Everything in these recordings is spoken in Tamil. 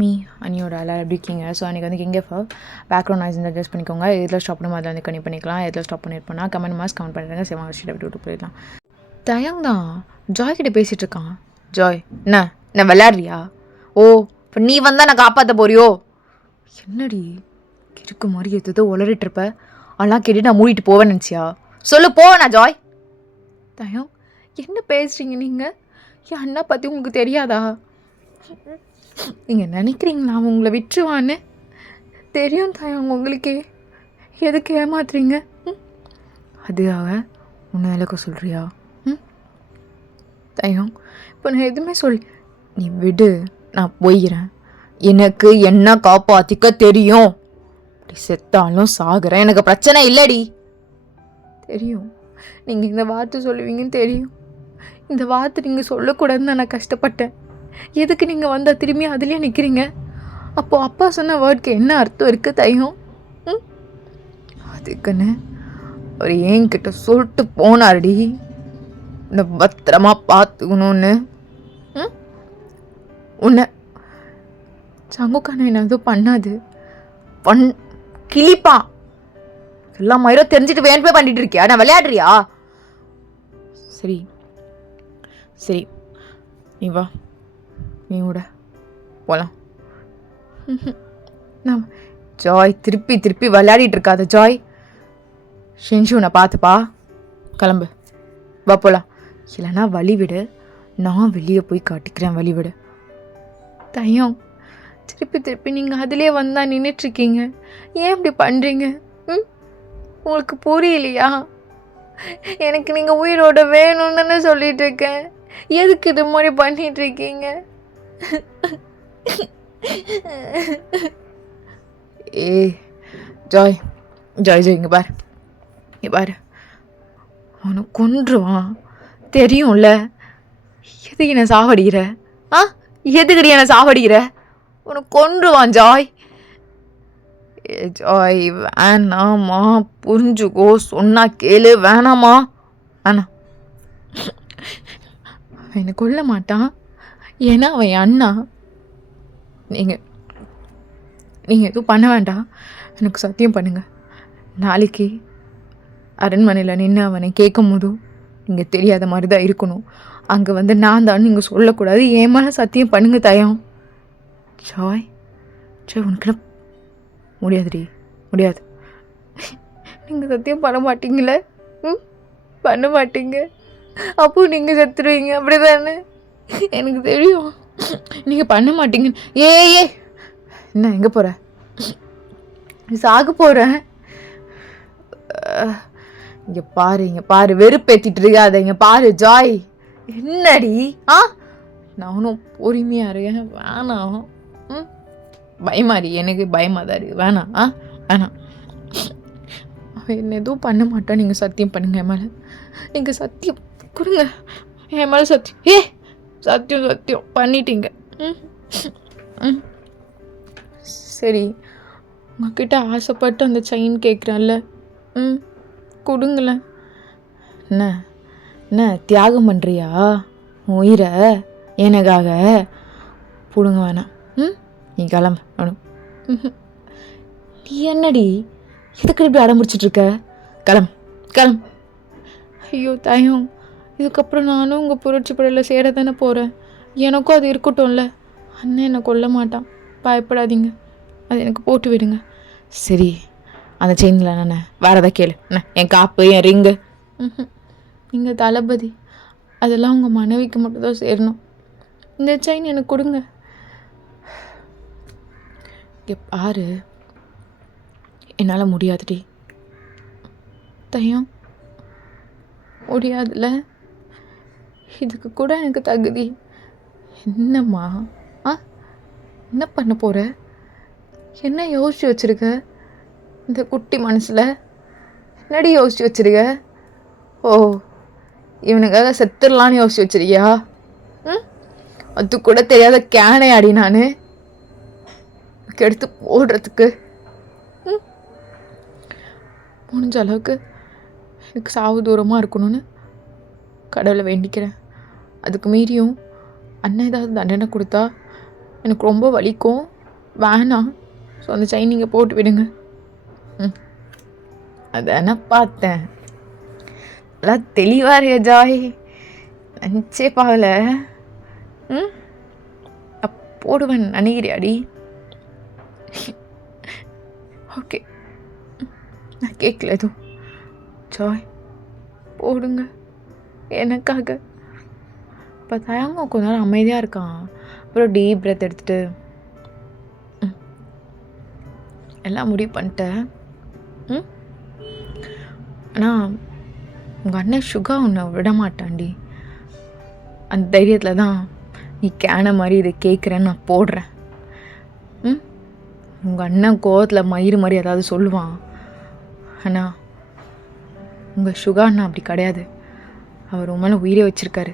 மீ அனியோட எல்லாரும் எப்படி இருக்கீங்க? ஸோ அன்றைக்கி வந்து கிங் ஆஃப் பேக்ரவுண்ட் நாய்ஸ் வந்து அட்ஜஸ்ட் பண்ணிக்கோங்க. எதில் ஸ்டாப் பண்ணுமோ அதில் வந்து கனெக்ட் பண்ணிக்கலாம். எதில் ஸ்டாப் பண்ணியிருப்போம்னா கமெண்ட் மாஸ் கமெண்ட் பண்ணுறேங்க. சேவ் வச்சுட்டு அப்படி விட்டு போயிடலாம். தயம் தான் ஜாய் கிட்டே பேசிகிட்டு இருக்கான். ஜாய் என்ன விளையாடுறியா? ஓ இப்போ நீ வந்தால் நான் காப்பாற்ற போறியோ? என்னடி கிறுக்கு மாதிரி எதோ உளறிட்டுருப்ப. அதெல்லாம் கேட்டு நான் மூடிட்டு போவேன்னு நினச்சியா? சொல்லு போவேண்ணா ஜாய். தயம் என்ன பேசுகிறீங்க நீங்கள்? என் அண்ணா பற்றி உங்களுக்கு தெரியாதா? நீங்கள் நினைக்கிறீங்களா அவன் உங்களை விட்டுருவான்னு? தெரியும் தாயம் உங்களுக்கே. எதுக்கு ஏமாத்துறீங்க? அது அவன் உன்னை விளக்க சொல்கிறியா? தயம் இப்போ நான் எதுவுமே நீ விடு, நான் போயிடுறேன். எனக்கு என்ன காப்பாற்றிக்க தெரியும். அப்படி செத்தாலும் சாகுறேன், எனக்கு பிரச்சனை இல்லடி. தெரியும் நீங்கள் இந்த வார்த்தை சொல்லுவீங்கன்னு தெரியும். இந்த வார்த்தை நீங்கள் சொல்லக்கூடாதுன்னு நான் கஷ்டப்பட்டேன். எதுக்கு நீங்கள் வந்தால் திரும்பி அதுலேயே நிற்கிறீங்க? அப்போது அப்பா சொன்ன வேர்டுக்கு என்ன அர்த்தம் இருக்குது தயம்? அதுக்குன்னு அவர் என்கிட்ட சொல்லிட்டு போனார்டி, உன்னை பத்திரமா பார்த்துக்கணுன்னு. உன்னை சங்குக்கான என்ன எதுவும் பண்ணாது, கிளிப்பான். எல்லா மயிரும் தெரிஞ்சுட்டு வேணுமே பண்ணிட்டு இருக்கியா? நான் விளையாடுறியா? சரி சரி நீ வா, நீ விட போகலாம். நான் ஜாய் திருப்பி திருப்பி விளையாடிட்டு இருக்காத ஜாய். ஷின்ஷு உன்னை பார்த்துப்பா, கிளம்பு, வா போகலாம். இல்லைனா வழி விடு, நான் வெளியே போய் காட்டிக்கிறேன், வழி விடு. தயம் திருப்பி திருப்பி நீங்கள் அதிலே வந்தால் நின்றுட்டுருக்கீங்க. ஏன் இப்படி பண்ணுறீங்க? உங்களுக்கு புரியலையா? எனக்கு நீங்கள் உயிரோட வேணும்னு தானே சொல்லிட்டு இருக்கேன். எதுக்கு இது மாதிரி பண்ணிட்டு இருக்கீங்க? ஜாய் ஜாய் ஜாய் இங்கே பாரு, இங்கே பாரு. அவனை கொன்றுவான் தெரியும்ல. எதுக்கு என்ன சாவடிக்கிற? எதுக்கடி என்ன சாவடிக்கிற? உனக்கு கொன்றுவான் ஜாய். ஜாய் வேணாமா, புரிஞ்சுக்கோ, சொன்னா கேளு. வேணாமா, வேணாம். என்னை கொல்ல மாட்டான், ஏன்னா அவன் என் அண்ணா. நீங்கள் எதுவும் பண்ண வேண்டாம், எனக்கு சத்தியம் பண்ணுங்க. நாளைக்கு அரண்மனையில் நின்று அவனை கேட்கும் போதும் நீங்கள் தெரியாத மாதிரி தான் இருக்கணும். அங்கே வந்து நான் தான் நீங்கள் சொல்லக்கூடாது. என் மேலே சத்தியம் பண்ணுங்க தயம். ஜாய் ஜாய் உனக்கு முடியாதுடி, முடியாது. நீங்கள் சத்தியம் பண்ண மாட்டீங்களே? பண்ண மாட்டீங்க. அப்போ நீங்கள் செத்துருவீங்க, அப்படி தானே? எனக்கு தெரியும் நீங்கள் பண்ண மாட்டீங்க. ஏ என்ன எங்கே போகிற? சாக போகிறேன். இங்கே பாரு, இங்கே பாரு, வெறுப்பேற்றிட்டு இருக்காத. இங்கே பாரு ஜாய். என்னடி? நானும் பொறுமையாக இருக்கேன். வேணாம், பயமாரி, எனக்கு பயமாக தான் இருக்குது. வேணாம், வேணாம். அவன் என்ன எதுவும் பண்ண மாட்டான். நீங்கள் சத்தியம் பண்ணுங்க என் மேலே. நீங்கள் சத்தியம் கொடுங்க என் மேலே. சத்தியம் சத்தியம் சத்தியம் பண்ணிட்டீங்க. சரி, உங்ககிட்ட ஆசைப்பட்டு அந்த செயின் கேட்குறேன்ல, கொடுங்களேன். என்ன தியாகம் பண்ணுறியா உயிரை எனக்காக? பிடுங்க வேணாம். நீ கிளம்பு. நீ என்னடி எதுக்கு இப்படி அடம் பிடிச்சிட்ருக்க? கிளம்பு. ஐயோ தயம், இதுக்கப்புறம் நானும் உங்கள் புரட்சி படையில் சேர தானே போகிறேன். எனக்கும் அது இருக்கட்டும்ல. அண்ணன் என்னை கொல்ல மாட்டான், பயப்படாதீங்க. அது எனக்கு போட்டு விடுங்க. சரி, அந்த செயினில் என்ன வேறு எதாவது கேளு. என் காப்பு, என் ரிங்கு. நீங்கள் தளபதி, அதெல்லாம் உங்கள் மனைவிக்கு மட்டும்தான் சேரணும். இந்த செயின் எனக்கு கொடுங்க. இங்கே பாரு, என்னால் முடியாதுடி தயம், முடியாதுல்ல. இதுக்கு கூட எனக்கு தகுதி. என்னம்மா என்ன பண்ண போகிற? என்ன யோசிச்சு வச்சுருக்க இந்த குட்டி மனசில்? என்னடி யோசிச்சு வச்சுருக்க? ஓ, இவனுக்காக செத்துடலான்னு யோசிச்சு வச்சிருக்கியா? அது கூட தெரியாத கேனையாடி நான் எடுத்து போடுறதுக்கு. முடிஞ்ச அளவுக்கு எனக்கு சாவு தூரமாக இருக்கணும்னு கடவுளை வேண்டிக்கிறேன். அதுக்கு மீறியும் அண்ணன் ஏதாவது தண்டனை கொடுத்தா எனக்கு ரொம்ப வலிக்கும், வேணாம். ஸோ அந்த செயின் நீங்கள் போட்டு விடுங்க. அதானே பார்த்தேன், எல்லாம் தெளிவாக இருக்க ஜாய், நினச்சே பார்க்கல. போடுவேன் நினைக்கிறியாடி? ஓகே, நான் கேட்கல எதுவும். ஜாய் போடுங்க எனக்காக. இப்போ தயங்க கொஞ்ச நேரம் அமைதியாக இருக்கான். அப்புறம் டீப் பிரெத் எடுத்துகிட்டு எல்லாம் முடிவு பண்ணிட்டேன். ஆனால் உங்கள் அண்ணன் சுகா உன்னை விட மாட்டான்டி. அந்த தைரியத்தில் தான் நீ கேன மாதிரி இதை கேட்குறேன்னு நான் போடுறேன். உங்கள் அண்ணன் கோவத்தில் மயிறு மாதிரி ஏதாவது சொல்லுவான். ஆனால் உங்கள் சுகா அண்ணா அப்படி கிடையாது. அவர் உன் மேலே உயிரே வச்சுருக்காரு.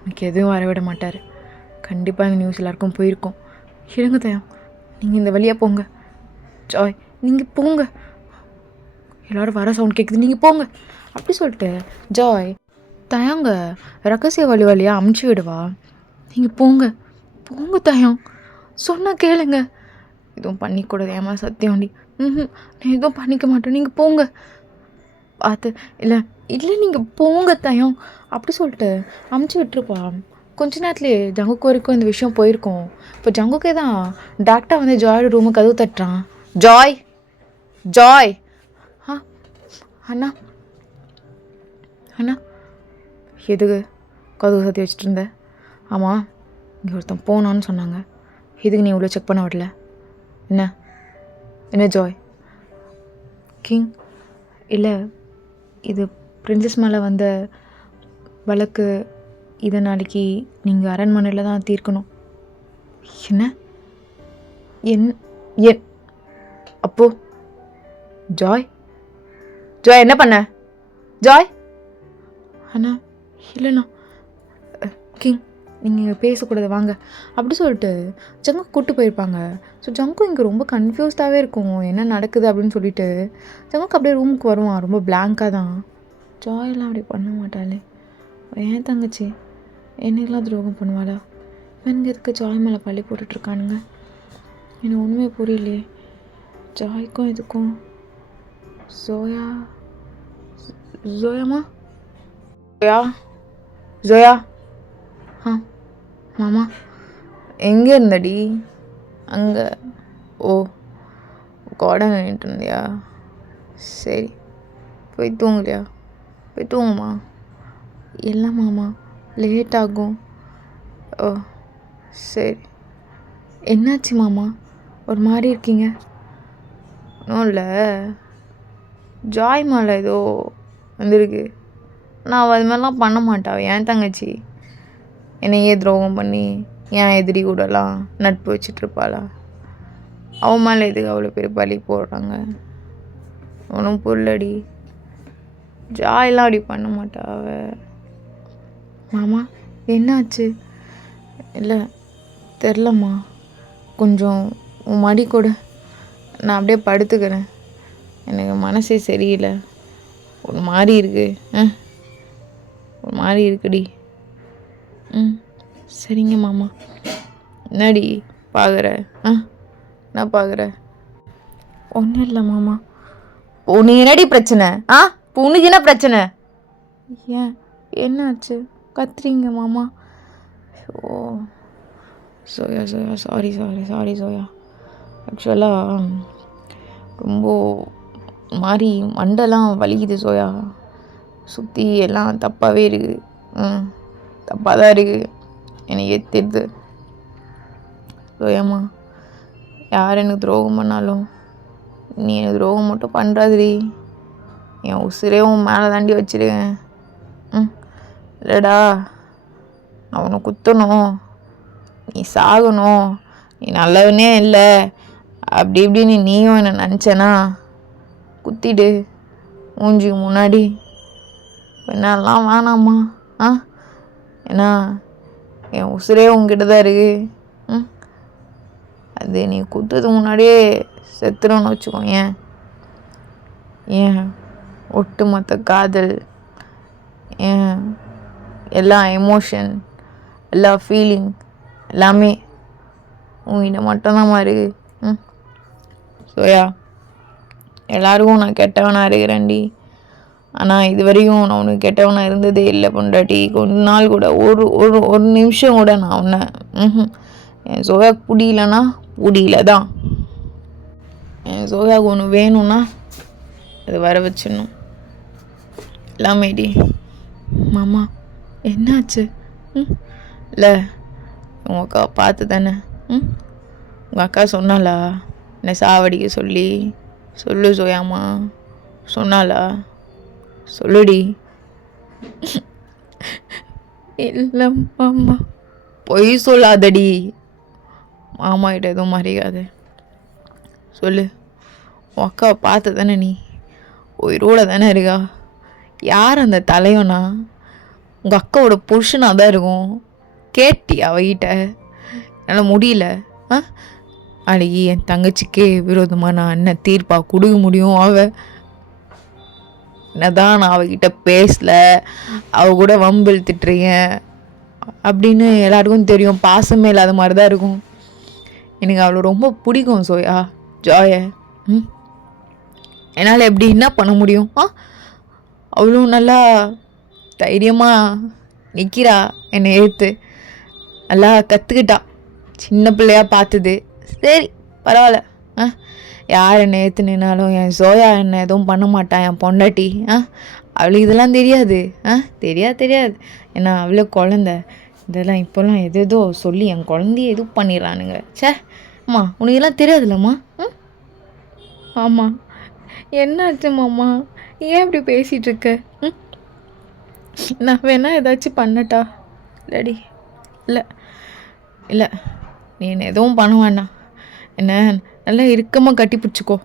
உனக்கு எதுவும் வரவிட மாட்டார். கண்டிப்பாக இந்த நியூஸ் எல்லாருக்கும் போயிருக்கோம். இருங்க தயம், நீங்கள் இந்த வழியாக போங்க. ஜாய் நீங்கள் போங்க, எல்லோரும் வர சவுண்ட் கேட்குது, நீங்கள் போங்க அப்படி சொல்லிட்டு ஜாய் தயங்க ரகசிய வழியாக அமுச்சு விடுவா. நீங்கள் போங்க போங்க தயம், சொன்னால் கேளுங்க. எதுவும் பண்ணிக்கூடாது, ஏமா சத்தியம்டி. நான் எதுவும் பண்ணிக்க மாட்டேன், நீங்கள் போங்க. பார்த்து இல்லை இல்லை நீங்கள் போங்க தயம் அப்படி சொல்லிட்டு அமுச்சு விட்டுருப்பா. கொஞ்ச நேரத்துலேயே ஜங்குக்கு வரைக்கும் இந்த விஷயம் போயிருக்கோம். இப்போ ஜங்குக்கே தான் டாக்டர் வந்து ஜாயோட ரூமுக்கு கதவு தட்டுறான். ஜாய் ஜாய் அண்ணா அண்ணா எதுக்கு கதவு சாத்தி வச்சுட்டு இருந்தேன்? ஆமாம், இங்கே ஒருத்தன் போனான்னு சொன்னாங்க. எதுக்கு நீ இவ்வளோ செக் பண்ண வரல? என்ன என்ன ஜாய்? கிங் இல்லை, இது பிரின்சஸ் மேலே வந்த வழக்கு. இதை நாளைக்கு நீங்கள் அரண்மனையில் தான் தீர்க்கணும். என்ன என் என் அப்போ ஜாய் ஜாய் என்ன பண்ண ஜாய்? அண்ணா இல்லைண்ணா, கிங் நீங்கள் பேசக்கூடாது வாங்க அப்படி சொல்லிட்டு ஜங்கு கூப்பிட்டு போயிருப்பாங்க. ஸோ ஜங்கு இங்கே ரொம்ப கன்ஃபியூஸ்டாகவே இருக்கும், என்ன நடக்குது அப்படின்னு சொல்லிட்டு. ஜங்குக்கு அப்படியே ரூமுக்கு வருவான், ரொம்ப பிளாங்காக தான். ஜாயெல்லாம் அப்படி பண்ண மாட்டாளே, ஏன் தங்கச்சி என்னெல்லாம் துரோகம் பண்ணுவாளா? இவனுங்க எதுக்கு ஜாய் மேலே பள்ளி போட்டுட்ருக்கானுங்க? எனக்கு ஒன்றுமே புரியலையே. ஜாய்க்கும் இதுக்கும் ஜோயா ஜோயாம்மா ஜோயா ஜோயா மாமா எங்கே இருந்தடி? அங்கே ஓ கார்டன் நின்றுட்டு இருந்தியா? சரி போய் தூங்கலையா? போய் தூங்குமா. இல்லை மாமா லேட் ஆகும். ஓ சரி. என்னாச்சு மாமா ஒரு மாதிரி இருக்கீங்க? ஒன்றும் இல்லை, ஜாய் மேலே ஏதோ வந்திருக்கு. நான் அவள் அது மாதிரிலாம் பண்ண மாட்டாள். ஏன் தங்கச்சி என்னையே துரோகம் பண்ணி ஏன் எதிரி கூடலாம் நட்பு வச்சிட்ருப்பாளா? அவன் மேலே எதுக்கு அவ்வளோ பெரிய பழி போடுறாங்க? ஒன்றும் புரியலடி. ஜாயெல்லாம் அப்படி பண்ண மாட்டா அவ. மாமா என்னாச்சு? இல்லை தெரிலம்மா, கொஞ்சம் உன் மடி கூட நான் அப்படியே படுத்துக்கிறேன். எனக்கு மனசே சரியில்லை, ஒரு மாதிரி இருக்கு. ஒரு மாதிரி இருக்குடி. சரிங்க மாமா. என்னடி பார்க்குற? என்ன பார்க்குற? ஒன்றும் இல்லை மாமா. உனக்கு என்னடி பிரச்சனை? உனக்கு என்ன பிரச்சனை? ஏன் என்னாச்சு கத்துறீங்க மாமா? Oh Soya Soya sorry sorry sorry Soya. ஆக்சுவலாக ரொம்ப மாதிரி மண்டெல்லாம் வலிக்குது சோயா. சுற்றி எல்லாம் தப்பாகவே இருக்குது. தப்பாக தான் இருக்குது, எனக்கு தெரியுது சோயாம்மா. யார் எனக்கு துரோகம் பண்ணாலும் நீ எனக்கு துரோகம் மட்டும் பண்ணுறாதுடி. என் உசுரே உன் மேலே தாண்டி வச்சுருக்கேன். இல்லைடா, நான் உன்னை குத்தணும், நீ சாகணும், நீ நல்லவனே இல்லை அப்படி இப்படின்னு நீயும் என்னை நினச்சேனா குத்திடு மூஞ்சிக்கு முன்னாடி. என்னெல்லாம் வேணாம்மா. ஏன்னா என் உசுரே உங்ககிட்ட தான் இருக்கு. அது நீ குத்துறதுக்கு முன்னாடியே செத்துறோன்னு வச்சுக்கோங்க. ஏன் ஒட்டுமொத்த காதல், ஏன் எல்லா எமோஷன், எல்லா ஃபீலிங் எல்லாமே உங்ககிட்ட மட்டும்தாம்மா இருக்குது. சோயா, எல்லாருக்கும் நான் கெட்டவனாக இருக்கிறேன்டி. ஆனால் இது வரையும் நான் உனக்கு கெட்டவனாக இருந்ததே இல்லை பொண்டாட்டி. கொஞ்ச நாள் கூட ஒரு ஒரு ஒரு நிமிஷம் கூட நான் உன்னை என் சோயாவுக்கு பிடிக்கலன்னா பிடிக்கல தான். என் சோயாவுக்கு ஒன்று வேணும்னா அது வர வச்சிடணும் எல்லாமேடி. மாமா என்னாச்சு? இல்லை உங்கள் அக்கா பார்த்து தானே உங்கள் அக்கா சொன்னாலா என்னை சாவடிக்க சொல்லு சோயாம்மா, சொன்னாலா? சொல்லுடி. இல்லை மாமா. பொய் சொல்லாதடி. மாமா கிட்ட எதுவும் மறைக்காது. சொல்லு, உன் அக்காவை பார்த்து தானே நீ உயிரோட தானே இருக்கா? யார் அந்த தலைவனா? உங்கள் அக்காவோட புருஷனாக தான் இருக்கும். கேட்டி அவகிட்ட? என்னால் முடியல. அன்றைக்கி என் தங்கச்சிக்கே விரோதமாக நான் என்ன தீர்ப்பா கொடுக்க முடியும்? என்னதான் நான் அவகிட்ட பேசல, கூட வம்பில் திட்டுறேன் அப்படின்னு எல்லாருக்கும் தெரியும். பாசமே இல்லாத மாதிரி தான் இருக்கும். எனக்கு அவளை ரொம்ப பிடிக்கும் சோயா, ஜாய. என்னால் எப்படி என்ன பண்ண முடியும்? அவளும் நல்லா தைரியமாக நிற்கிறா, என்னை ஏற்று நல்லா கற்றுக்கிட்டா. சின்ன பிள்ளையா பார்த்தது. சரி பரவாயில்ல. யார் என்னை ஏற்று நின்னாலும் என் சோயா என்னை எதுவும் பண்ண மாட்டான், என் பொண்டாட்டி. அவளுக்கு இதெல்லாம் தெரியாது. தெரியாது. ஏன்னா அவ்வளோ குழந்த. இதெல்லாம் இப்போல்லாம் எதோ சொல்லி என் குழந்தைய எதுவும் பண்ணிடுறானுங்க. அம்மா உனக்கெல்லாம் தெரியாதுல்லம்மா? ஆமாம். என்னாச்சு மாமா? ஏன் இப்படி பேசிகிட்ருக்க? நான் வேணா ஏதாச்சும் பண்ணட்டா? இல்லடி. இல்லை நீ என்ன எதுவும் பண்ண வேண்டாம். என்ன நல்லா இறுக்கமாக கட்டி பிடிச்சிக்கோ.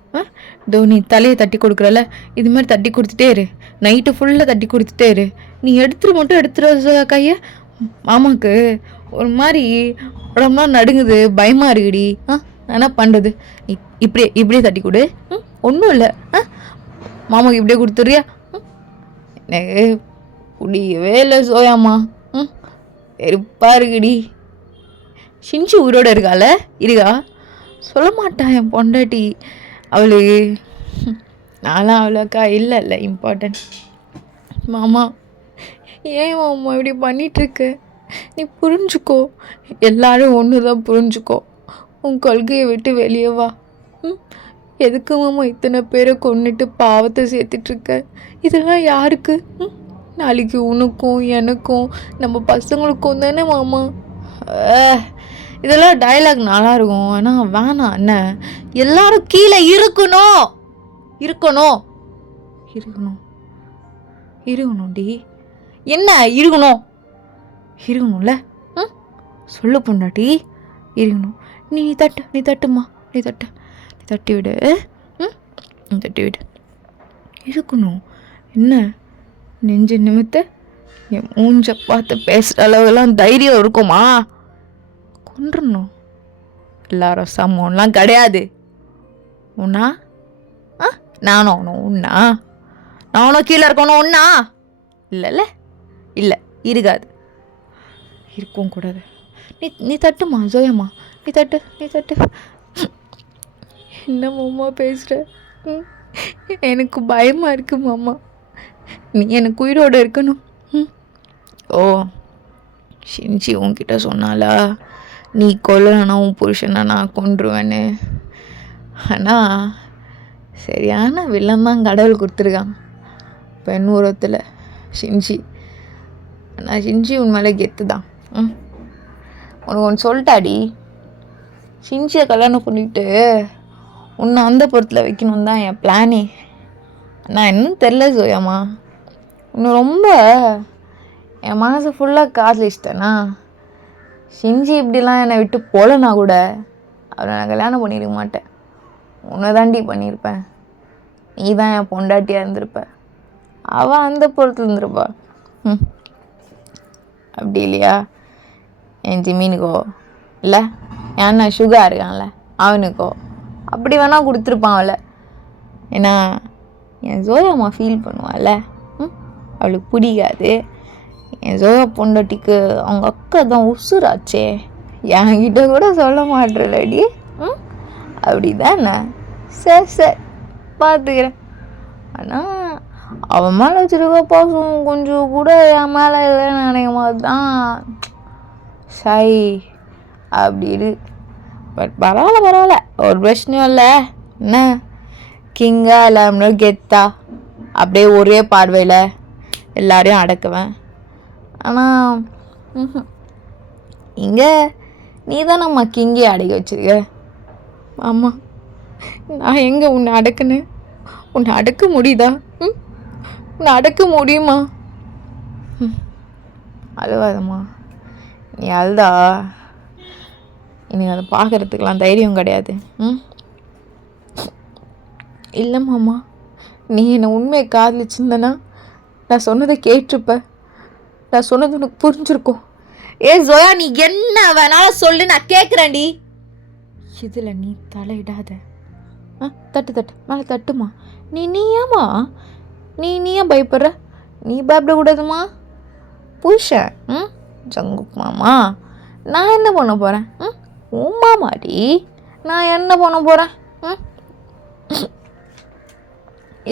இதோ நீ தலையை தட்டி கொடுக்குறல, இது மாதிரி தட்டி கொடுத்துட்டே இரு. நைட்டு ஃபுல்லாக தட்டி கொடுத்துட்டே இரு. நீ எடுத்துரு கையை. மாமாவுக்கு ஒரு மாதிரி உடம்புலாம் நடுங்குது, பயமாக இருக்குடி. என்ன பண்ணுறது? இப்படியே தட்டி கொடு. ஒன்றும் இல்லை. மாமாவுக்கு இப்படியே கொடுத்துட்றியா? எனக்கு பிடிக்கவே இல்லை சோயாம்மா. வெறுப்பாக இருக்குடி. சிஞ்சு உயிரோடு இருக்கா? சொல்ல மாட்டான் என் பொண்டாட்டி. அவளுக்கு நான்லாம் அவ்வளோக்கா இல்லை இம்பார்ட்டன்ட். மாமா ஏன் மாமா இப்படி பண்ணிகிட்ருக்க? நீ புரிஞ்சுக்கோ. எல்லாரும் ஒன்று தான் புரிஞ்சுக்கோ. உன் கொள்கையை விட்டு வெளியே வா. எதுக்கு மாமா இத்தனை பேரை கொன்னுட்டு பாவத்தை சேர்த்துட்ருக்க? இதெல்லாம் யாருக்கு? நாளைக்கு உனக்கும் எனக்கும் நம்ம பசங்களுக்கும் தானே மாமா. இதெல்லாம் டைலாக் நல்லா இருக்கும். ஆனால் வேணாம். என்ன எல்லாரும் கீழே இருக்கணும்டி. என்ன இருக்கணும்ல? சொல்லு பொண்டாட்டி, இருக்கணும். நீ தட்டுமா. நீ தட்டி விடு. இருக்கணும். என்ன நெஞ்சு நிமித்த என் மூஞ்ச பார்த்து பேசுகிற அளவுலாம் தைரியம் இருக்குமா? கொன்றணும். எல்லாரும் சமம்லாம் கிடையாது. உன்னா நானும் கீழே இருக்கணும் ஒன்றா? இல்லை இருக்காது. இருக்கவும் கூடாது. நீ தட்டுமா ஜோயம்மா. நீ தட்டு. என்ன மாமா பேசுகிற? எனக்கு பயமாக இருக்கு மாமா. நீ எனக்கு உயிரோடு இருக்கணும். ஓ ஷின்சி உன்கிட்ட சொன்னாலா நீ கொல்லனா உன் புருஷனை நான் கொன்றுவேன்னு? ஆனால் சரியான வில்லன் தான் கடவுள் கொடுத்துருக்கான் பெண் உருவத்தில் ஷின்சி. ஆனால் ஷின்சி உன் மேலே கெத்து தான். உனக்கு ஒன்று சொல்லிட்டாடி. ஷின்சியை கல்யாணம் பண்ணிட்டு உன்னை அந்த பொறுத்தில் வைக்கணும் தான் என் பிளானே. நான் இன்னும் தெரில சோயாம்மா. இன்னும் ரொம்ப என் மனசு ஃபுல்லாக காதலிச்சிட்டேனா. ஷின்சி இப்படிலாம் என்னை விட்டு போகலன்னா கூட அவரை நான் கல்யாணம் பண்ணியிருக்க மாட்டேன். உன்னை தாண்டி பண்ணியிருப்பேன். நீ தான் என் பொண்டாட்டியாக இருந்திருப்ப. அவள் அந்த பொறுத்தில் இருந்திருப்பா. அப்படி இல்லையா? என் ஜிமீனுக்கோ இல்லை ஏன்னா சுகா இருக்கான்ல அவனுக்கோ அப்படி வேணால் கொடுத்துருப்பான் அவளை. ஏன்னா என் ஜோயாம்மா ஃபீல் பண்ணுவாள்ல, அவளுக்கு பிடிக்காது. என் ஜோயா பொண்டாட்டிக்கு அவங்க அக்கா தான் உசுராச்சே. என்கிட்ட கூட சொல்ல மாட்டேலடி. ம், அப்படிதானே? சரி சரி, பார்த்துக்கிறேன். ஆனால் அவன் மேலே வச்சுருக்க பாசம் கொஞ்சம் கூட என் மேலே இல்லைன்னு நினைக்கும் போது தான் சை அப்படி இரு. பட் பரவாயில்ல, ஒரு பிரச்சனையும் இல்லை. என்ன கிங்கா இல்லாம கெத்தா அப்படியே ஒரே பார்வையில் எல்லாரையும் அடக்குவேன். ஆனால் இங்கே நீ தான் நம்ம கிங்கே அடக்கி வச்சிருக்க. ஆமாம், நான் எங்கே உன்னை அடக்குன்னு? உன்னை அடக்க முடியுதா? உன்னை அடக்க முடியுமா? அழுவாதம்மா. நீ அழுதா எனக்கு அதை பார்க்குறதுக்கெலாம் தைரியம் கிடையாது. இல்லை மாமா, நீ என்னை உண்மையை காதலிச்சிருந்தனா நான் சொன்னதை கேட்டிருப்ப. நான் சொன்னது உனக்கு புரிஞ்சிருக்கும். ஜோயா, நீ என்ன வேணாலும் சொல்லு, நான் கேட்குறேன்டி. இதில் நீ தலையிடாத. தட்டு தட்டு மேலே தட்டுமா. நீ ஏமா நீ ஏன் பயப்படுற? நீ பயப்படக்கூடாதுமா. புருஷன் ஜங்குக் மாமா, நான் என்ன பண்ண போகிறேன்? உன் மாமாடி, நான் என்ன பண்ண போகிறேன்?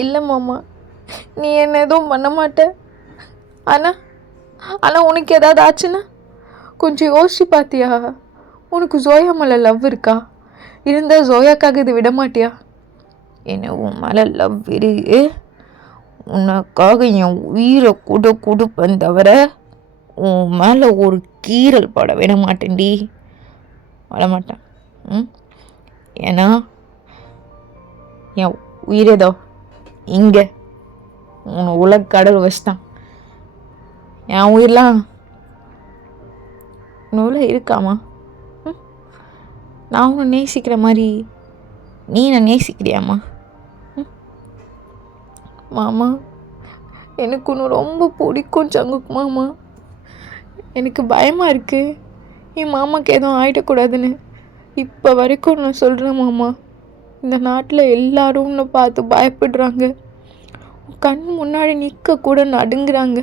இல்லை மாமா, நீ என்ன எதுவும் பண்ண மாட்ட. ஆனால் உனக்கு ஏதாவது ஆச்சுன்னா கொஞ்சம் யோசிச்சு பார்த்தியா? உனக்கு ஜோயா மேலே லவ் இருக்கா? இருந்தால் ஜோயாக்காக இது விட மாட்டியா? என்ன உன் மேலே லவ் இருக்கு, உனக்காக என் உயிரை கொடுப்பேன் தவிர உன் மேலே ஒரு கீரல் பட விட மாட்டேன்டி. வரமாட்டேன். ஏன்னா என் உயிரேதோ இங்கே உன்னை உலக கடல் வச்சுட்டான். என் உயிரெலாம் உள்ள இருக்காமா? நான் உன்னை நேசிக்கிற மாதிரி நீ நான் நேசிக்கிறியாம்மா? மாமா, எனக்கு ஒன்று ரொம்ப பிடிக்கும் ஜங்குக் மாமா. எனக்கு பயமாக இருக்குது என் மாமாக்கு எதுவும் ஆகிடக்கூடாதுன்னு. இப்போ வரைக்கும் நான் சொல்கிறேன் மாமா, இந்த நாட்டில் எல்லாரும் உன்னை பார்த்து பயப்படுறாங்க. உன் கண் முன்னாடி நிற்க கூட நடுங்குறாங்க.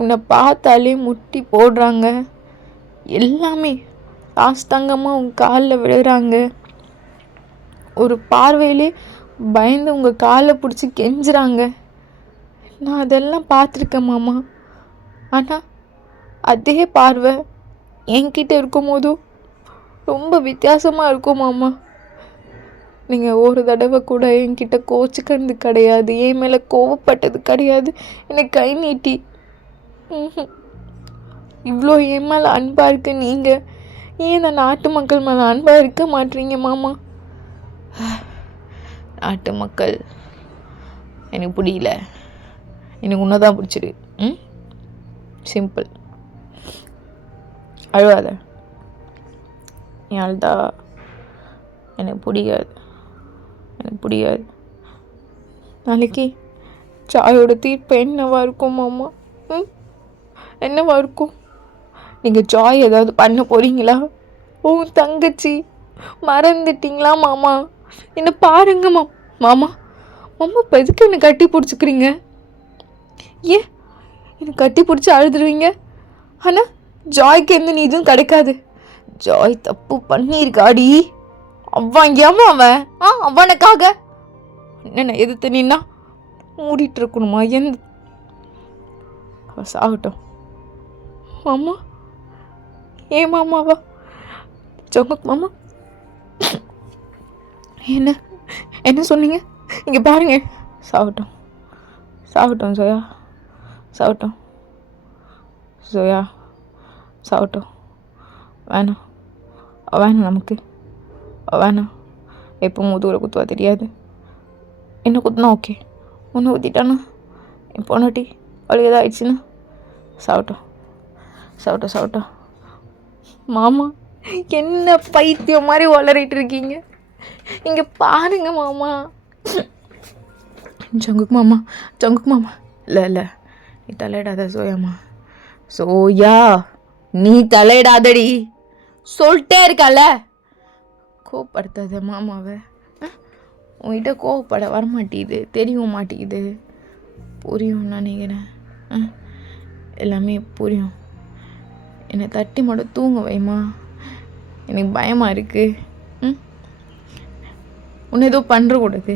உன்னை பார்த்தாலே முட்டி போடுறாங்க. எல்லாமே சாஸ்தாங்கமாக உன் காலில் விழுறாங்க. ஒரு பார்வையிலே பயந்து உங்கள் காலை பிடிச்சி கெஞ்சுறாங்க. நான் அதெல்லாம் பார்த்துருக்கேன் மாமா. ஆனால் அதே பார்வை என்கிட்ட இருக்கும் போதும் ரொம்ப வித்தியாசமாக இருக்கும் மாமா. நீங்கள் ஒரு தடவை கூட என்கிட்ட கோச்சிக்கிறது கிடையாது, என் மேலே கோவப்பட்டது கிடையாது. எனக்கு கை நீட்டி இவ்வளோ என் மேலே அன்பாக இருக்கு. நீங்கள் ஏன் இந்த நாட்டு மக்கள் மேலே அன்பாக இருக்க மாட்டீங்க மாமா? நாட்டு மக்கள் எனக்கு பிடிக்கல, எனக்கு உன்னை தான் பிடிச்சிரு. சிம்பிள். அழுவாத. நீ அழுதா எனக்கு பிடிக்காது. நாளைக்கு சாயோட தீர்ப்பு என்னவா இருக்கும் மாமா? என்னவா இருக்கும்? நீங்கள் ஜாய் ஏதாவது பண்ண போகிறீங்களா? உன் தங்கச்சி மறந்துட்டீங்களா மாமா? என்ன பாருங்க மாமா. இப்போ எதுக்கு என்னை கட்டி பிடிச்சிக்கிறீங்க? ஏன் என்னை கட்டி பிடிச்சி அழுதுருவீங்க? ஆனால் ஜாய்க்கு எந்த நீதும் கிடைக்காது. ஜாய் தப்பு பண்ணியிருக்காடி. அவன் அவனுக்காக என்ன எதிர்த்து நின்னா மூடிட்டு இருக்கணுமா? சாகட்டும் மாமா. ஏன் மாமாவா? ஜங்குக் மாமா, என்ன சொன்னீங்க? இங்கே பாருங்க. சாகட்டும் ஜோயா, சாகட்டும். வேணாம் நமக்கு வேணாம். எப்போ முதுகுல குத்துவா தெரியாது. என்ன குத்துனா ஓகே, உன்னை ஊற்றிட்டானா என் பொண்ணாட்டி அவளுக்கு எதாவது ஆயிடுச்சுன்னா சாகட்டும். மாமா, என்ன பைத்தியம் மாதிரி வளரிட்டு இருக்கீங்க? இங்கே பாருங்க மாமா. ஜங்குக் மாமா இல்லை நீ தலையிடாத சோயா, நீ தலையிடாதடி சொல்லிட்டே இருக்கல. கோவப்படுத்தாத மாமாவை. உங்ககிட்ட கோவப்பட வரமாட்டேங்குது, தெரிய மாட்டேங்குது. புரியும் நினைக்கிறேன், எல்லாமே புரியும். என்னை தட்டி மட்டும் தூங்க வைமா. எனக்கு பயமாக இருக்குது. ம் உன்னை எதுவும் பண்ணுறக்கூடாது.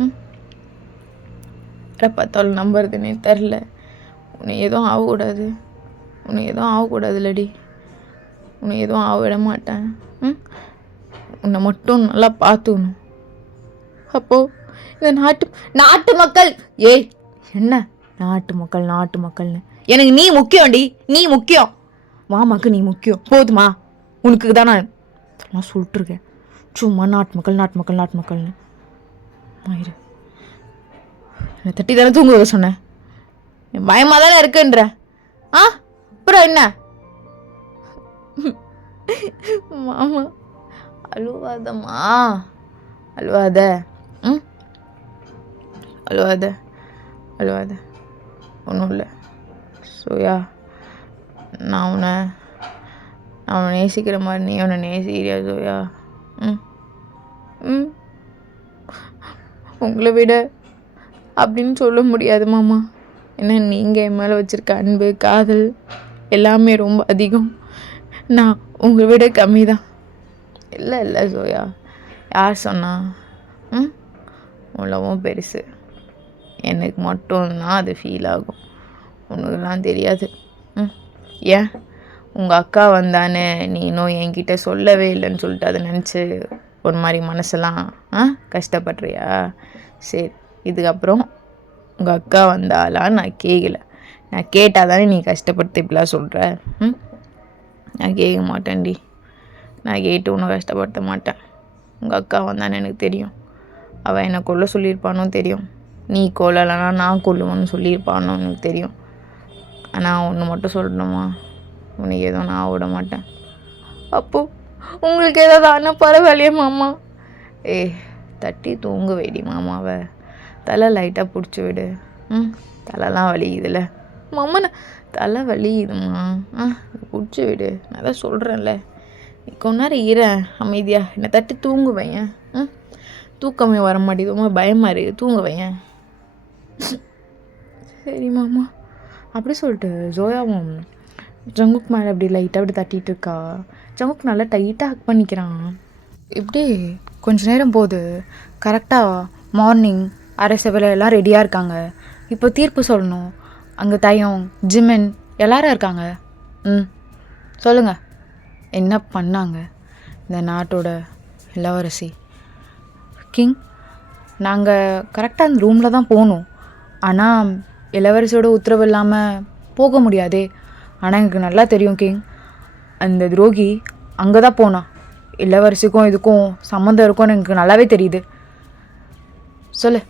ம் யாரை பார்த்தாலும் நம்புறதுன்னே தெரில. உன்னை எதுவும் ஆகக்கூடாது. உன்னை எதுவும் ஆகக்கூடாதுல்லடி. உன்னை எதுவும் ஆக விட மாட்டேன். ம் உன்னை மட்டும் நல்லா பார்த்துக்கணும். அப்போது இந்த நாட்டு மக்கள் ஏய் என்ன நாட்டு மக்கள்னு எனக்கு நீ முக்கியம்டி. நீ முக்கியம். மாமாக்கு நீ முக்கியம். போதுமா? உனக்கு தான் நான் சொல்லிட்டுருக்கேன். சும்மா நாட்டு மக்கள்னு ஆயிரு. என்னை தட்டி தானே தூங்க சொன்னேன். பயமாக தானே இருக்குன்ற. அப்புறம் என்ன? மாமா அழுவாதம்மா, அழுவாத. ம் அழுவாத ஒன்றும் இல்லை. சோயா, நான் உன்னை நேசிக்கிற மாதிரி நீ உன்னை நேசிக்கிறியா சோயா? உங்களை விட அப்படின்னு சொல்ல முடியாது மாமா. ஏன்னா நீங்கள் என் மேலே வச்சுருக்க அன்பு, காதல் எல்லாமே ரொம்ப அதிகம். நான் உங்களை விட கம்மி தான். இல்லை சோயா, யார் சொன்னா? உலகம் பெருசு. எனக்கு மட்டும்தான் அது ஃபீல் ஆகும். உனக்குலாம் தெரியாது. ஏன் உங்கள் அக்கா வந்தானே நீ இன்னும் என்கிட்ட சொல்லவே இல்லைன்னு சொல்லிட்டு அதை நினச்சி ஒரு மாதிரி மனசெல்லாம் கஷ்டப்படுறியா? சரி, இதுக்கப்புறம் உங்கள் அக்கா வந்தாலான்னு நான் கேட்கல. நான் கேட்டால் தானே நீ கஷ்டப்பட்டு இப்படிலாம் சொல்கிற. நான் கேட்க மாட்டேன்டி. நான் கேட்டு உன்னை கஷ்டப்படுத்த மாட்டேன். உங்கள் அக்கா வந்தான்னு எனக்கு தெரியும். அவள் என்னை கொல்ல சொல்லியிருப்பானோ தெரியும். நீ கொல்லலைன்னா நான் கொல்லுவேன்னு சொல்லியிருப்பானோ எனக்கு தெரியும். ஆனால் ஒன்று மட்டும் சொல்லணுமா, உனக்கு எதுவும் நான் விட மாட்டேன். அப்போது உங்களுக்கு ஏதாவது ஆனால் பரவாயில்லையே மாமா? தட்டி தூங்க வைடி மாமாவை. தலை லைட்டாக பிடிச்சி விடு. தலைலாம் வலிக்குதுல்ல மாமா. தலை வலிக்குதும்மா. பிடிச்சி விடு. நான் தான் சொல்கிறேன்ல. நீ கொஞ்ச நேரம் அமைதியாக என்னை தட்டி தூங்க வையன். தூக்கமே வர மாட்டேங்குது, பயமாக இருக்குது. தூங்க வையன். சரி மாமா. அப்படி சொல்லிட்டு ஜோயாவும் ஜங்குக் மேலே அப்படி லைட்டாக அப்படி தட்டிகிட்டு இருக்கா. ஜங்குக் நல்லா டைட்டாக ஹக் பண்ணிக்கிறான். இப்படி கொஞ்ச நேரம் போது கரெக்டாக மார்னிங் அரசவையில் எல்லாம் ரெடியாக இருக்காங்க. இப்போ தீர்ப்பு சொல்லணும். அங்கே தையம், ஜிமின் எல்லாரும் இருக்காங்க. சொல்லுங்கள், என்ன பண்ணாங்க இந்த நாட்டோட இளவரசி? கிங், நாங்கள் கரெக்டாக அந்த ரூமில் தான் போகணும். ஆனால் இளவரசியோட உத்தரவு இல்லாமல் போக முடியாதே. ஆனால் எனக்கு நல்லா தெரியும் கிங், அந்த துரோகி அங்கே தான் போனான். இளவரசிக்கும் இதுக்கும் சம்மந்தம் இருக்கும்னு எனக்கு நல்லாவே தெரியுது. சொல்லு.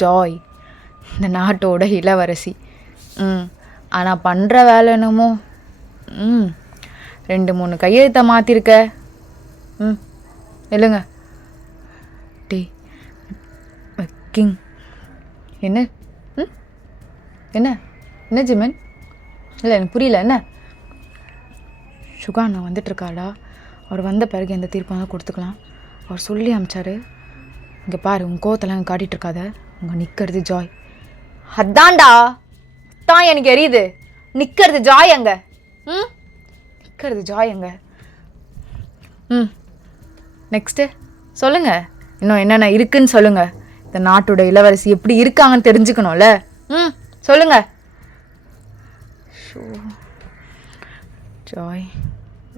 ஜாய் இந்த நாட்டோட இளவரசி. ஆனால் பண்ணுற வேலை என்னமோ 2-3 கையெழுத்தை மாற்றிருக்க. இல்லைங்க டே கிங். என்ன என்ன என்ன ஜிமன்? இல்லை எனக்கு புரியல. என்ன சுகா நான் வந்துட்டுருக்காடா. அவர் வந்த பிறகு எந்த தீர்ப்பாக கொடுத்துக்கலாம். அவர் சொல்லி அமிச்சாரு. இங்கே பாரு, உன் கோவத்தெல்லாம் காட்டிகிட்டு இருக்காத. உங்கள் நிற்கிறது ஜாய். அதான்டா தான் எனக்கு எரியுது. நிற்கிறது ஜாய் அங்கே. நிற்கிறது ஜாய் அங்கே. நெக்ஸ்ட்டு சொல்லுங்கள். இன்னும் என்னென்ன இருக்குன்னு சொல்லுங்கள். இந்த நாட்டோட இளவரசி எப்படி இருக்காங்கன்னு தெரிஞ்சுக்கணும்ல. சொல்லுங்க. ஜாய்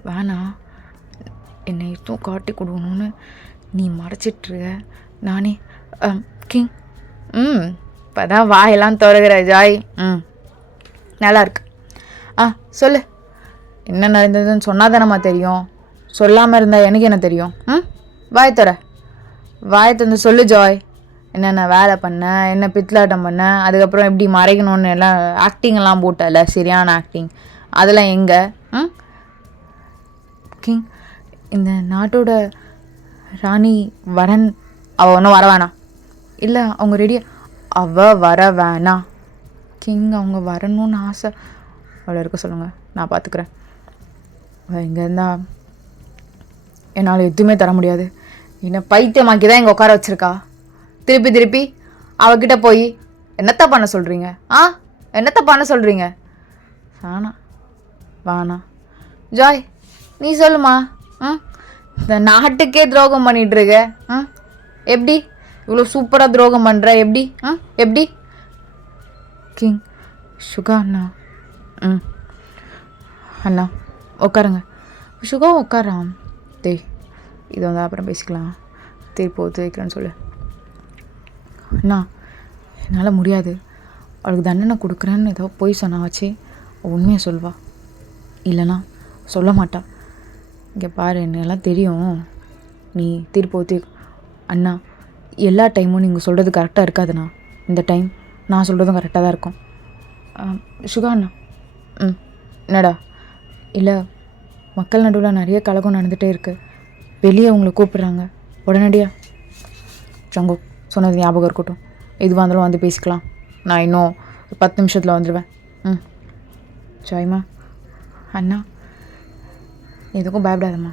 வேணாம், என்னை எதுவும் காட்டி கொடுக்கணும்னு நீ மறைச்சிட்ருக்க. நானே கிங் இப்போ தான் வாயெல்லாம் திறகிற ஜாய். நல்லா இருக்கு. சொல்லு, என்ன நடந்ததுன்னு சொன்னால் தானம்மா தெரியும். சொல்லாமல் இருந்தால் எனக்கு என்ன தெரியும்? வாயை திறந்து சொல்லு ஜாய். என்னென்ன வேலை பண்ண, என்ன பித்தலாட்டம் பண்ண, அதுக்கப்புறம் எப்படி மறைக்கணும்னு எல்லாம் ஆக்டிங்கெல்லாம் போட்டல, சரியான ஆக்டிங். அதெல்லாம் எங்கே? கிங், இந்த நாட்டோட ராணி வரன் அவள் ஒன்றும் வர வேணாம். இல்லை அவங்க ரெடியாக அவள் வர வேணாம். கிங், அவங்க வரணும்னு ஆசை. அவளை இருக்க சொல்லுங்கள், நான் பார்த்துக்குறேன். அவள் இங்கே இருந்தால் என்னால் எதுவுமே தர முடியாது. என்னை பைத்தியமாக்கி தான் இங்கே உட்கார வச்சுருக்கா. திருப்பி அவகிட்ட போய் என்னத்த பண்ண சொல்கிறீங்க? என்னத்த பண்ண சொல்கிறீங்க? வேணாம் ஜாய், நீ சொல்லுமா. ஆ இந்த நாட்டுக்கே துரோகம் பண்ணிட்டு இருக்க. ஆ எப்படி இவ்வளோ சூப்பராக துரோகம் பண்ணுற? எப்படி எப்படி? கிங் சுகா அண்ணா. ம் அண்ணா உட்காருங்க. சுகா உட்காரான். டேய் இதை வந்து அப்புறம் பேசிக்கலாம், திருப்பி ஒத்து வைக்கிறேன்னு சொல்லு. அண்ணா என்னால் முடியாது, அவளுக்கு தண்டனை கொடுக்குறேன்னு ஏதோ போய் சொன்னாச்சு, உண்மையை சொல்வா, இல்லைனா சொல்ல மாட்டா. இங்கே பாரு, என்னெல்லாம் தெரியும், நீ தீர்ப்பு ஒத்தி. அண்ணா எல்லா டைமும் நீங்கள் சொல்கிறது கரெக்டாக இருக்காதுண்ணா, இந்த டைம் நான் சொல்கிறதும் கரெக்டாக தான் இருக்கும். சுகா அண்ணா. என்னடா? இல்லை, மக்கள் நடுவில் நிறைய கலகம் நடந்துகிட்டே இருக்குது, வெளியே அவங்கள கூப்பிட்றாங்க உடனடியாக. ஜங்கு சொன்னது ஞாபகம் இருக்கட்டும், எதுவாக இருந்தாலும் வந்து பேசிக்கலாம், நான் இன்னும் ஒரு 10 நிமிஷத்தில் வந்துடுவேன். ஜாய்மா. அண்ணா எதுக்கும் பயப்படாதம்மா,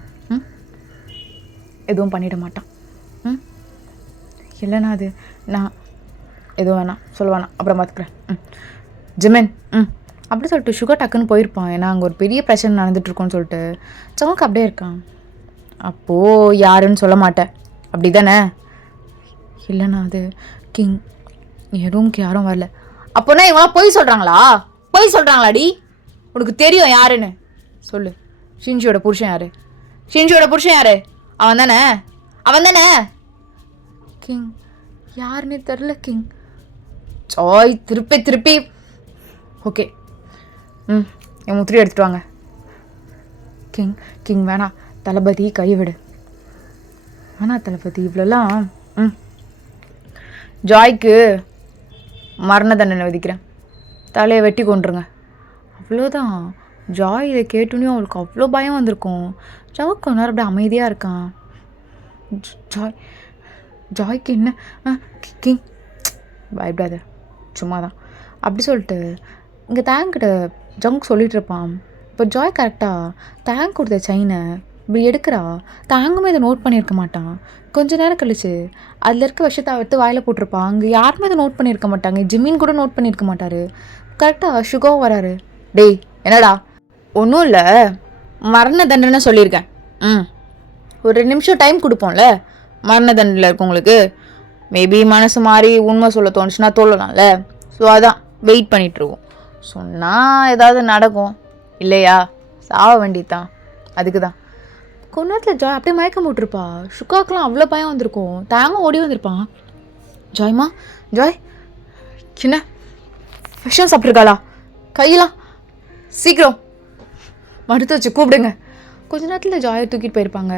எதுவும் பண்ணிட மாட்டான். இல்லைண்ணா அது நான் எதுவும் வேணாம், சொல்ல வேணாம், அப்புறம் பார்த்துக்குறேன். ஜிமின் அப்படி சொல்லிட்டு சுகர் டக்குன்னு போயிருப்பான். ஏன்னா அங்கே ஒரு பெரிய பிரச்சனை நடந்துகிட்ருக்கோன்னு சொல்லிட்டு சவுக்கு அப்படியே இருக்கான். அப்போது யாருன்னு சொல்ல மாட்டேன் அப்படி தானே? இல்லைண்ணா அது கிங், என் ரூமுக்கு யாரும் வரல. அப்போனா இவங்களாம் பொய் சொல்கிறாங்களா? பொய் சொல்கிறாங்களாடி? உனக்கு தெரியும் யாருன்னு சொல்லு. ஷின்ஜியோட புருஷன் யாரு? ஷின்ஜியோட புருஷன் யாரு? அவன் தானே? அவன் தானே? கிங் யாருன்னே தெரில கிங். ஜாய் திருப்பி ஓகே. என் முத்திரி எடுத்துகிட்டு வாங்க. கிங் வேணாம் தளபதி, கைவிடு. வேணா தளபதி, இவ்வளோலாம். ஜாய்க்கு மரண தண்டனை விதிக்கிறேன், தலையை வெட்டி கொண்டுருங்க, அவ்வளோதான். ஜாய் இதை கேட்டுனே அவளுக்கு அவ்வளோ பயம் வந்திருக்கும். ஜாய் கொஞ்ச நேரம் அப்படியே அமைதியாக இருக்கான். ஜாய்க்கு என்ன? கிங் பயப்படாத, சும்மா தான் அப்படி சொல்லிட்டு இங்கே தேங்கிட்ட ஜங்க் சொல்லிகிட்டு இருப்பான். இப்போ ஜாய் கரெக்டாக தேங்க் கொடுத்த செயினை இப்படி எடுக்கிறா. தேங்குமே இதை நோட் பண்ணியிருக்க மாட்டான். கொஞ்ச நேரம் கழிச்சு அதில் இருக்க விஷயத்தை எடுத்து வாயில் போட்டிருப்பான். அங்கே யாருமே இதை நோட் பண்ணியிருக்க மாட்டாங்க. ஜிம்மின் கூட நோட் பண்ணியிருக்க மாட்டார். கரெக்டாக சுகாவும் வராரு. டேய் என்னடா? ஒன்றும் இல்லை, மரண தண்டனை சொல்லியிருக்கேன். ஒரு 2 நிமிஷம் டைம் கொடுப்போம்ல, மரண தண்டனையில் இருக்கவங்களுக்கு மேபி மனசு மாறி உண்மை சொல்ல தோணுச்சுன்னா சொல்லலாம்ல. ஸோ அதான் வெயிட் பண்ணிகிட்ருக்கோம். சொன்னால் ஏதாவது நடக்கும், இல்லையா சாவ வேண்டியதான். அதுக்கு தான் கொஞ்ச நேரத்தில் ஜாய் அப்படியே மயக்கம் போட்டிருப்பா. சுக்காக்கெலாம் அவ்வளோ பயம் வந்திருக்கும். தாங்க ஓடி வந்திருப்பான். ஜாய்மா, ஜாய் சின்ன விஷம் சாப்பிட்ருக்காளா? கையெல்லாம் சீக்கிரம் மடுத்து வச்சு கூப்பிடுங்க. கொஞ்ச நேரத்தில் ஜாயை தூக்கிட்டு போயிருப்பாங்க,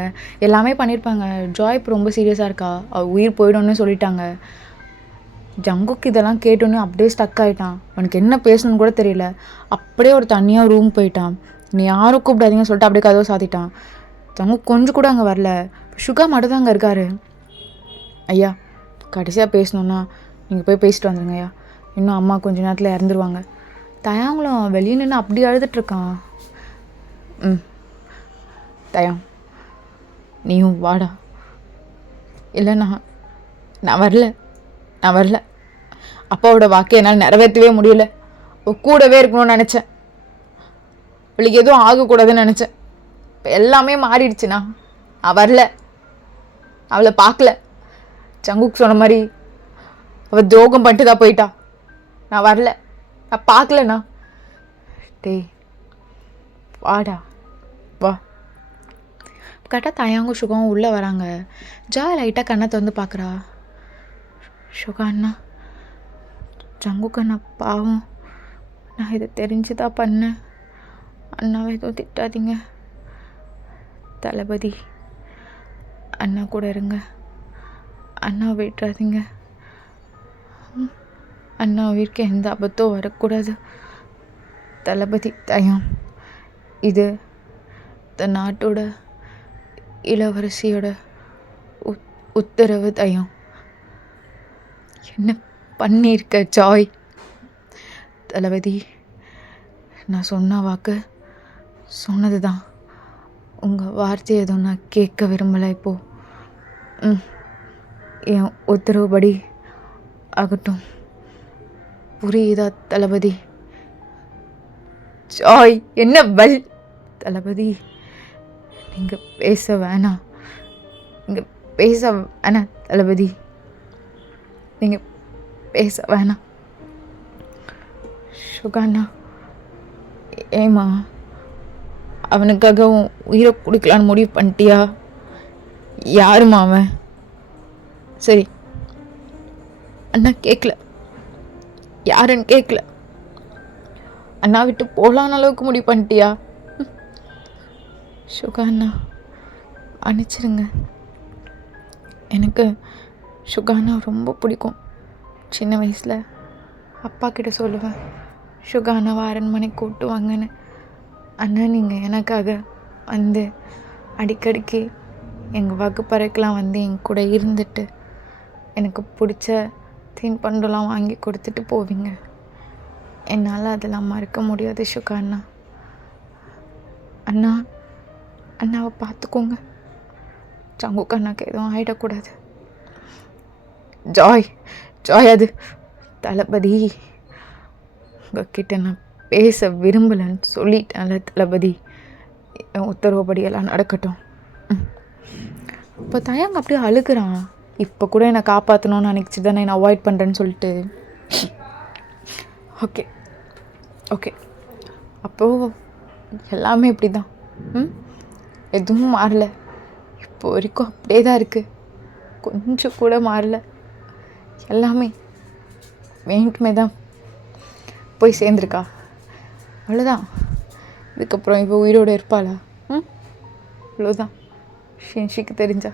எல்லாமே பண்ணியிருப்பாங்க. ஜாய் இப்போ ரொம்ப சீரியஸாக இருக்கா, அவள் உயிர் போயிடும்னு சொல்லிட்டாங்க. ஜங்குக்கு இதெல்லாம் கேட்டோன்னே அப்படியே ஸ்டக் ஆகிட்டான். அவனுக்கு என்ன பேசணுன்னு கூட தெரியல. அப்படியே ஒரு தனியாக ரூம் போயிட்டான். நீ யாரும் கூப்பிடாதீங்கன்னு சொல்லிட்டு அப்படியே கதவை சாத்திட்டான். ஜங்கு கொஞ்சம் கூட அங்கே வரல. சுகா மட்டும் தான் அங்கே இருக்காரு. ஐயா கடைசியாக பேசணுன்னா நீங்கள் போய் பேசிட்டு வந்துடுங்க ஐயா, இன்னும் அம்மா கொஞ்ச நேரத்தில் இறந்துருவாங்க. தயாங்களும் வெளியே நின்று அப்படி அழுதுட்ருக்கான். தயம் நீயும் வாடா. இல்லைண்ணா நான் வரல. அப்பாவோட வாக்கை என்னால் நிறைவேற்றவே முடியல. கூடவே இருக்கணும்னு நினச்சேன், அவளுக்கு எதுவும் ஆகக்கூடாதுன்னு நினச்சேன். இப்போ எல்லாமே மாறிடுச்சுண்ணா. நான் வரல, அவளை பார்க்கல. சங்குக்கு சொன்ன மாதிரி அவள் துரோகம் பண்ணிட்டு தான் போயிட்டா. நான் வரல, நான் பார்க்கலண்ணா. டேய் வாடா வா. கரெக்டாக தயாங்கும் சுகாவும் உள்ளே வராங்க. ஜாய் லைட்டாக கண்ணை திறந்து பார்க்குறா. சுகா அண்ணா, ஜங்குக்கு அண்ணா பாவம், நான் இதை தெரிஞ்சு தான் பண்ணேன். அண்ணாவை எதுவும் திட்டாதீங்க. தளபதி அண்ணா கூட இருங்க, அண்ணா விட்டுறாதீங்க. அண்ணா உயிருக்கு எந்த ஆபத்தும் வரக்கூடாது. தளபதி தயம், இது இந்த நாட்டோட இளவரசியோட உத்தரவு தயம். என்ன பண்ணியிருக்க ஜாய்? தளபதி நான் சொன்ன வாக்கு சொன்னது தான். உங்கள் வார்த்தை எதுவும் நான் கேட்க விரும்பலை. இப்போது என் உத்தரவுபடி ஆகட்டும், புரியுதா தளபதி? ஜாய் என்ன பல்? தளபதி நீங்கள் பேச வேணாம். நீங்கள் பேச வேணாம் தளபதி. நீங்கள் பேச வேணாம். சுகாண்ணா, ஏம்மா அவனுக்காக உயிரை கொடுக்கலான்னு முடிவு பண்ணிட்டியா? யாருமா அவன்? சரி, அண்ணா கேட்கல, யாருன்னு கேட்கல. அண்ணா விட்டு போகலான்னு அளவுக்கு முடிவு பண்ணிட்டியா? சுகாண்ணா அனுப்பிச்சிருங்க. எனக்கு சுகாண்ணா ரொம்ப பிடிக்கும். சின்ன வயசில் அப்பா கிட்ட சொல்லுவேன், சுகாண்ணாவை அரண்மனைக்கு கூப்பிட்டு வாங்கன்னு. அண்ணா நீங்கள் எனக்காக வந்து அடிக்கடிக்கு எங்கள் வகுப்பறைக்கெலாம் வந்து என் கூட இருந்துட்டு எனக்கு பிடிச்ச தின்பண்டம்லாம் வாங்கி கொடுத்துட்டு போவீங்க. என்னால் அதெல்லாம் மறக்க முடியாது சுகாண்ணா. அண்ணா, அண்ணாவை பார்த்துக்கோங்க. சங்குக்கு அண்ணாக்கு எதுவும் ஆகிடக்கூடாது. ஜாய், ஜாய், அது தளபதி உங்ககிட்ட நான் பேச விரும்பலைன்னு சொல்லிட்டேன்ல தளபதி. என் உத்தரவுப்படி எல்லாம் நடக்கட்டும். இப்போ தயங்க அப்படியே அழுகிறான். இப்போ கூட என்னை காப்பாற்றணும்னு நினச்சி தானே நான் அவாய்ட் பண்ணுறேன்னு சொல்லிட்டு. ஓகே ஓகே, அப்போது எல்லாமே இப்படி தான். எதுவும் மாறல. இப்போ வரைக்கும் அப்படியே தான் இருக்குது. கொஞ்சம் கூட மாறல. எல்லாமே வேண்டுமே தான் போய் சேர்ந்துருக்கா. அவ்வளோதான். இதுக்கப்புறம் இப்போ உயிரோடு இருப்பாளா? அவ்வளோதான். ஷின்ஷிக்கு தெரிஞ்சா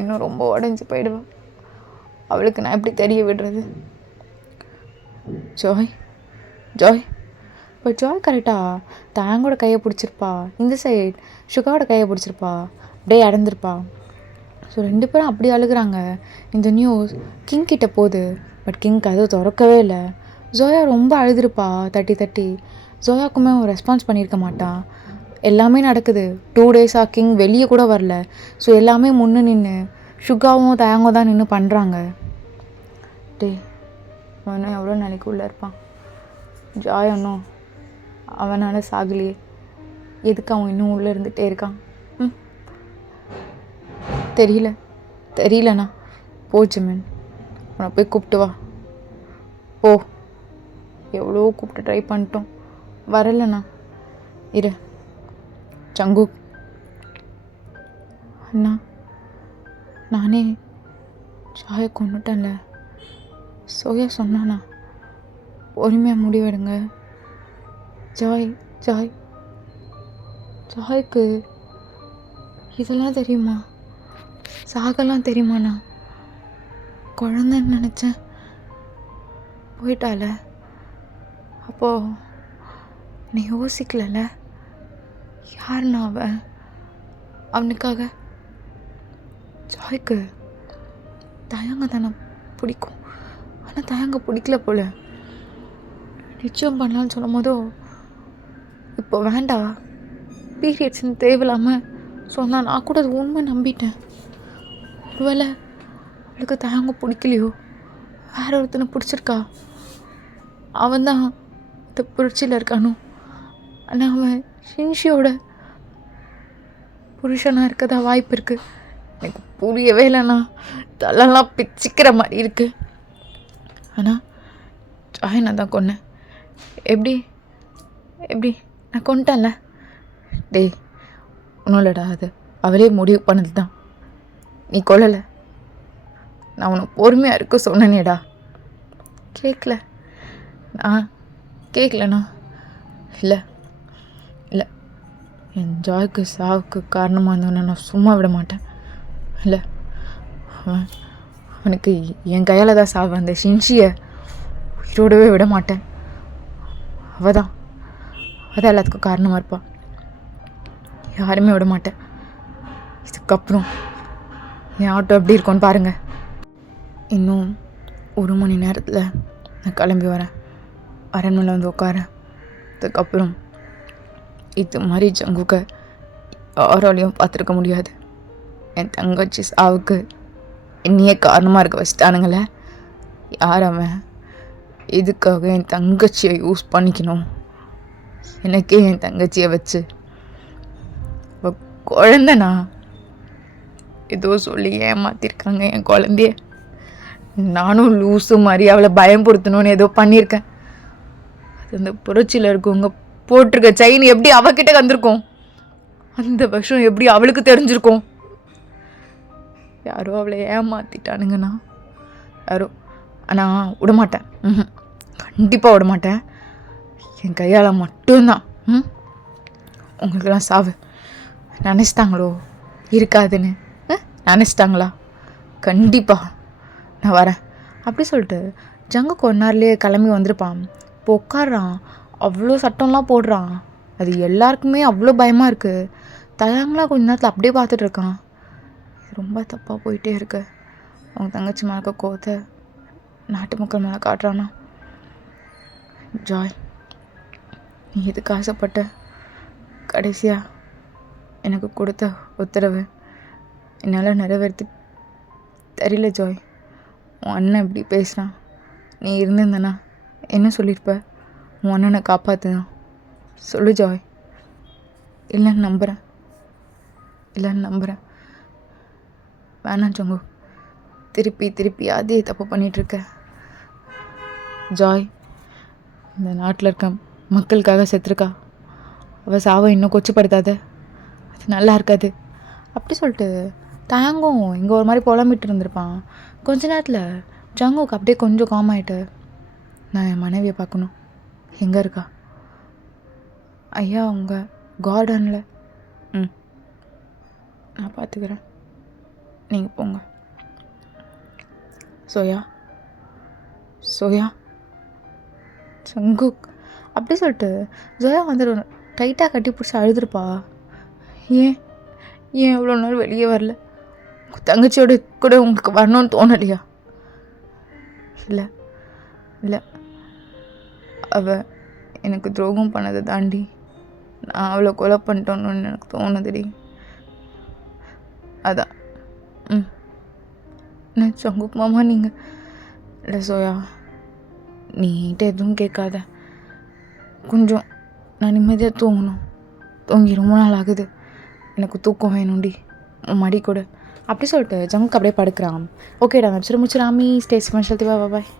இன்னும் ரொம்ப உடஞ்சி போயிடுவாள். அவளுக்கு நான் எப்படி தெரிய விடுறது? ஜாய், ஜாய், இப்போ ஜாய் கரெக்டாக தாங்கோட கையை பிடிச்சிருப்பா. இந்த சைட் சுகாவோட கையை பிடிச்சிருப்பா. அப்படியே இறந்துருப்பா. ஸோ 2 பேரும் அப்படி அழுகுறாங்க. இந்த நியூஸ் கிங் கிட்ட போகுது. பட் கிங் கதவு திறக்கவே இல்லை. ஜோயா ரொம்ப அழுதுருப்பா தட்டி தட்டி. ஜோயாக்குமே அவன் ரெஸ்பான்ஸ் பண்ணியிருக்க மாட்டான். எல்லாமே நடக்குது. 2 டேஸாக கிங் வெளியே கூட வரல. ஸோ எல்லாமே முன்னு நின்று சுகாவும் தயாங்கோ தான் நின்று பண்ணுறாங்க. அவனும் எவ்வளோ நாளைக்கு உள்ளே இருப்பான்? ஜாய் ஒன்றும் அவனால் சாகலையே. எதுக்கு அவன் இன்னும் உள்ளே இருந்துகிட்டே இருக்கான்? தெரியலண்ணா. போ ஜிமின், அவனை போய் கூப்பிட்டு வா. போ. எவ்வளோ கூப்பிட்டு ட்ரை பண்ணிட்டோம், வரலண்ணா. இரு சங்கு. அண்ணா, நானே ஜாயை கொண்டுட்டேன்ல. சோயா சொன்னானா? பொறுமையாக முடிவெடுங்க. ஜாய்க்கு இதெல்லாம் தெரியுமா? சாகலாம் தெரியுமாண்ணா? குழந்தைன்னு நினச்சேன். போயிட்டால. அப்போது நீ யோசிக்கலல்ல, யாருண்ணா அவனுக்காக? ஜாய்க்கு தயங்க தானே பிடிக்கும். ஆனால் தயங்க பிடிக்கல போல. நிச்சயம் பண்ணலான்னு சொல்லும் போதோ இப்போ வேண்டா பீரியட்ஸ்ன்னு தேவையில்லாமல் சொன்னால் நான் கூட அது உண்மை நம்பிட்டேன். ஒருவேளை அவளுக்கு தயங்க பிடிக்கலையோ, வேற ஒருத்தனை பிடிச்சிருக்கா. அவன் தான் இந்த புரட்சியில் இருக்கானோ. ஆனால் அவன் ஷின்ஷியோட புருஷனாக இருக்கதா வாய்ப்பு இருக்குது. எனக்கு புரியவே இல்லைண்ணா. தலைலாம் பிச்சிக்கிற மாதிரி இருக்குது. ஆனால் ஜாய் நான் தான் கொன்னேன். எப்படி நான் கொண்டுட்டேன்ல. ஒன்றும் இல்லைடா, அது அவளே முடிவு பண்ணது தான். நீ கொல்லலை. நான் உனக்கு பொறுமையாக இருக்க சொன்னேனேடா. கேட்கலண்ணா. இல்லை என் ஜாய்க்கு சாவுக்கு காரணமாக இருந்தவனை நான் சும்மா விட மாட்டேன். இல்லை, அவனுக்கு என் கையால் தான் சாவு. அந்த ஷின்ஷியை உயிரோடவே விட மாட்டேன். அதான் எல்லாத்துக்கும் காரணமாக இருப்பாள். யாருமே விட மாட்டேன். இதுக்கப்புறம் என் ஆட்டோ எப்படி இருக்கும்னு பாருங்கள். இன்னும் 1 மணி நேரத்தில் நான் கிளம்பி வரேன். அரண்மனை வந்து உட்காரேன். அதுக்கப்புறம் இது மாதிரி ஜங்குக்க யாராலையும் பார்த்துருக்க முடியாது. என் தங்கச்சி சாவுக்கு என்னையே காரணமாக இருக்க வச்சுட்டானுங்களே. யார் அவன்? இதுக்காக என் தங்கச்சியை யூஸ் பண்ணிக்கணும். எனக்கே என் தங்கச்சியை வச்சு குழந்தனா ஏதோ சொல்லி ஏமாத்திருக்காங்க என் குழந்தைய. நானும் லூஸு மாதிரி அவளை பயம்படுத்தணும்னு ஏதோ பண்ணியிருக்கேன். அது அந்த புரட்சியில் இருக்கவங்க போட்டிருக்க செயின் எப்படி அவகிட்ட வந்திருக்கும்? அந்த விஷயம் எப்படி அவளுக்கு தெரிஞ்சிருக்கும்? யாரோ அவளை ஏமாத்திட்டானுங்கண்ணா, யாரோ. ஆனால் விடமாட்டேன், கண்டிப்பாக விடமாட்டேன். என் கையால் மட்டும்தான். உங்களுக்கெல்லாம் சாவு நினச்சிட்டாங்களோ இருக்காதுன்னு? நினச்சிட்டாங்களா? கண்டிப்பாக நான் வரேன் அப்படி சொல்லிட்டு ஜங்கு கொஞ்ச நேரத்துலேயே கிளம்பி வந்திருப்பான். இப்போ உட்காடுறான், அவ்வளோ சட்டம்லாம் போடுறான். அது எல்லாருக்குமே அவ்வளோ பயமாக இருக்குது. தயாங்களாம் கொஞ்ச நேரத்தில் அப்படியே பார்த்துட்டு இருக்கான். ரொம்ப தப்பாக போயிட்டே இருக்கு. அவங்க தங்கச்சி மேலே கோவத்தை நாட்டு மக்கள் மேலே காட்டுறானா? ஜாய், நீ எதுக்கு ஆசைப்பட்ட? கடைசியாக எனக்கு கொடுத்த உத்தரவு என்னால் நிறைவேற்றி தெரியல ஜாய். உன் அண்ணன் இப்படி பேசுகிறான். நீ இருந்திருந்தனா என்ன சொல்லியிருப்ப? உன் அண்ணனை காப்பாற்றுதான் சொல்லு ஜாய். இல்லைன்னு நம்புகிறேன். வேணாம் ஜங்கு, திருப்பி அதே தப்பு பண்ணிகிட்ருக்க. ஜாய், இந்த நாட்டில் இருக்க மக்களுக்காக செத்துருக்கா. அவள் சாவை இன்னும் கொச்சப்படுத்தாத, அது நல்லா இருக்காது அப்படி சொல்லிட்டு தாங்கும் இங்கே ஒரு மாதிரி புலம்பிட்டு இருந்திருப்பான். கொஞ்ச நேரத்தில் ஜங்குக்கு அப்படியே கொஞ்சம் காம் ஆகிட்டு, நான் என் மனைவியை பார்க்கணும். எங்கே இருக்கா? ஐயா அவங்க கார்டனில். நான் பார்த்துக்கிறேன், நீங்கள் போங்க. சோயா ஜங்குக் அப்படி சொல்லிட்டு ஜோயா வந்து டைட்டாக கட்டி பிடிச்சி அழுதுருப்பா. ஏன் இவ்வளோ நாள் வெளியே வரல? தங்கச்சியோட கூட உங்களுக்கு வரணும்னு தோணலையா? இல்லை அவள் எனக்கு துரோகம் பண்ணதை தாண்டி நான் அவளை கொலை பண்ணிட்டோன்னு எனக்கு தோணுதுடி. அதான் நான் சங்குக் மாமா நீங்கள் இல்லை சோயா, நீகிட்ட எதுவும் கேட்காத. கொஞ்சம் நான் நிம்மதியாக தூங்கி ரொம்ப நாள் ஆகுது. எனக்கு தூக்கம் வேணும்டி, மடி கூட அப்படி சொல்லிட்டு ஜங்குக்கு அப்படியே படுக்கிறான். ஓகேடா, வச்சுரு முச்சுராமி ஸ்டே ஸ்பெஷல். பாய்.